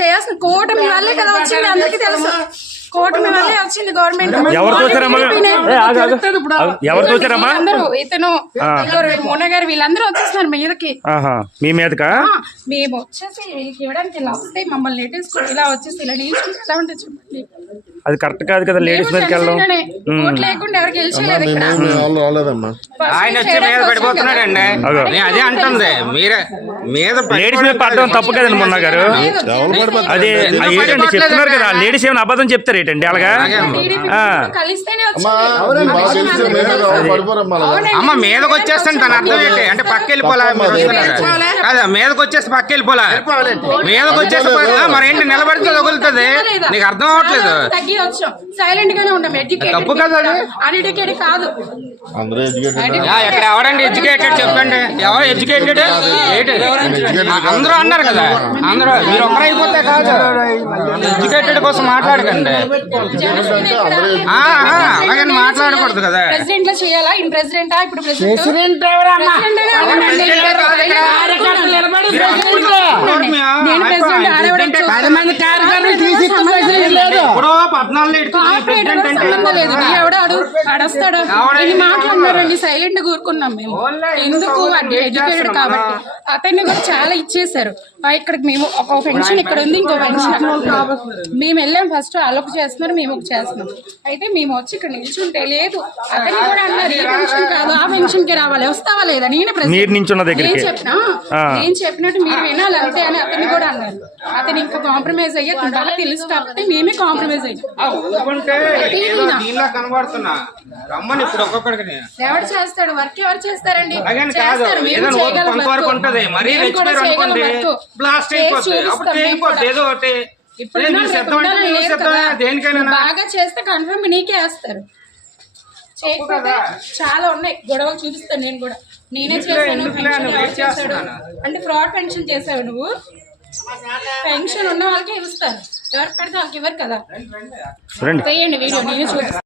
చేస్తుంది కూటమి వల్లే కదా వచ్చింది? అందరికీ తెలుసు. కూటమి వల్లే వచ్చింది గవర్నమెంట్ ఎవరు చూసారమ్మా? ఏ, ఆగు, ఆగు. ఆగు. ఎవరు చూసారమ్మా? అందరూ ఇతను మోన గారు వీళ్ళందరూ వచ్చేస్తున్నారు మీదకి. ఆహా మీ మీదకా? ఆ, మేము వచ్చేసి వీళ్ళకి ఇవ్వడానికి ఇలా వస్తే మమ్మల్ని నెట్టేసుకుని ఇలా వచ్చేసి ఇలా నిల్చుంటే ఎలా ఉంటుంది చెప్పండి? అది కరెక్ట్ కాదు కదా లేడీస్ మీదకి వెళ్ళడం. లేకుండా గెలిచలేదు ఇక్కడ. రాలేదమ్మా. ఆయన వచ్చి మీద పడిపోతున్నాడండి. నేను అదే. అంటుంది. మీరే మీద లేడీస్ మీద పడడం తప్పు కదండి మొన్న గారు. లేదు, ఎవరు పడిపోతారు? అది అది ఏంటండి? చెప్తున్నారు కదా లేడీస్ ఏమైనా అబద్ధం చెప్తారు ఏంటండి? అలాగా? టీడీపీ ఆ. కలిస్తేనే అమ్మా వచ్చింది. బాగా తెలిసిన మీద ఎవరు పడిపోరమ్మా అలాగా. అవునండి. అమ్మ మీదకి వచ్చేస్తాను తన అర్థం ఏంటి? అంటే పక్క వెళ్ళిపోలా మీరు వస్తున్నారు. కాదా మీదకి వచ్చేసి పక్క వెళ్ళిపోలా మీదకి వచ్చేసి పక్క- మరి ఏంటి నిలబడితే తగులుతుంది? నీకు అర్థం అవ్వట్లేదు. తగ్గి వచ్చాం. సైలెంట్ గానే ఉంటాం ఎడ్యుకేటెడ్ తప్పు? అన్ఎడ్యుకేటెడ్ కాదు. అందరూ ఎడ్యుకేటెడ్? యా, ఇక్కడ ఎవరండి ఎడ్యుకేటెడ్ చెప్పండి? ఎవరు ఎడ్యుకేటెడ్? అందరూ అన్నారు కదా. అందరూ మీరు ఒక్కరైపోతే కాదు. ఎడ్యుకేటెడ్ కోసం మాట్లాడకండి. ఆ, ఆ, అలాగని మాట్లాడకూడదు కదా. ప్రెసిడెంట్లో చేయాలా? ఇన్ ప్రెసిడెంటా? ఇప్పుడు ప్రెసిడెంట్? ప్రెసిడెంట్ ఎవరమ్మా? నేను ప్రెసిడెంట్ ఇప్పుడు పద్నాలుగు కార్పొరేటర్ కూడా సంబంధం లేదు. నీ ఎవడాడు ఆడొస్తాడు ఇన్ని మాట్లాడినారండి సైలెంట్ కూరుకున్నాం మేము. ఎందుకు ఎడ్యుకేటెడ్ కాబట్టి? అతన్ని కూడా చాలా ఇచ్చేసారు ఆ, ఇక్కడికి మేము ఒక పెన్షన్ ఇక్కడ ఉంది ఇంకో పెన్షన్ మేము వెళ్ళాం ఫస్ట్ అలొక చేస్తున్నారు మేము ఒక చేస్తున్నాం. అయితే మేము వచ్చి ఇక్కడ నిల్చుంటే లేదు. అతన్ని కూడా అన్నారు ఈ పెన్షన్ కాదు ఆ పెన్షన్కి రావాలి వస్తావా లేదా? నేనే president. మీరు నించున్న దగ్గరికి. నేను చెప్పినా. నేను చెప్పినట్టు మీరు వినాలి అంతే అని అతన్ని కూడా అన్నారు. అతను ఇంకా కాంప్రమైజ్ అయ్యి అతను బాగా తెలుసు కాబట్టి మేమే కాంప్రమైజ్ అయ్యాం. ఒప్పుకుంటే దీనిలో కనబడుతున్నా. రమ్మని ఇప్పుడు ఒక్కొక్కడికి. ఎవరు చేస్తాడు? వర్క్ ఎవరు చేస్తారండి? అలాగని కాదు. ఓపిక కొంతవరకు. ఉంటది. మరీ రెచ్చిపోయారు అనుకోండి. బ్లాస్ట్ అయిపోతుంది అప్పుడు. ఏదో ఒకటి. ఇప్పుడు అంటే. దేనికైనా బాగా చేస్తే కన్ఫర్మ్ నీకే వేస్తారు. చేయకపోతే చాలా ఉన్నాయి. గొడవలు చూపిస్తాను నేను కూడా. నేనే చేశాను? అంటే ఫ్రాడ్ పెన్షన్ చేసావు నువ్వు. పెన్షన్ ఉన్న వాళ్ళకే ఇస్తారు ఎవరు పెడితే వాళ్ళకి ఇవ్వరు కదా. వేయండి వీడియో నేనే